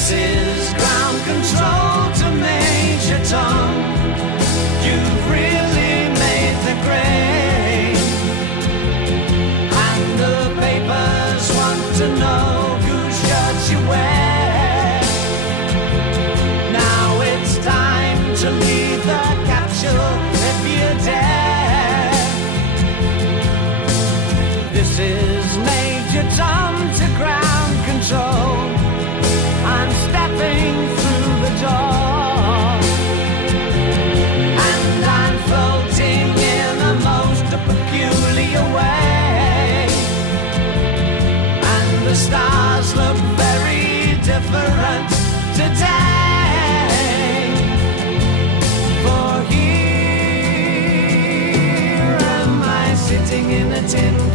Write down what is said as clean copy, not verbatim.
This is ground control to Major Tom. You've really made the grade, and the papers want to know whose shirts you wear. Now it's time to leave the capsule if you dare. This is Major Tom to ground control. I'm stepping through the door, and I'm floating in a most peculiar way, and the stars look very different today. For here am I sitting in a tin can.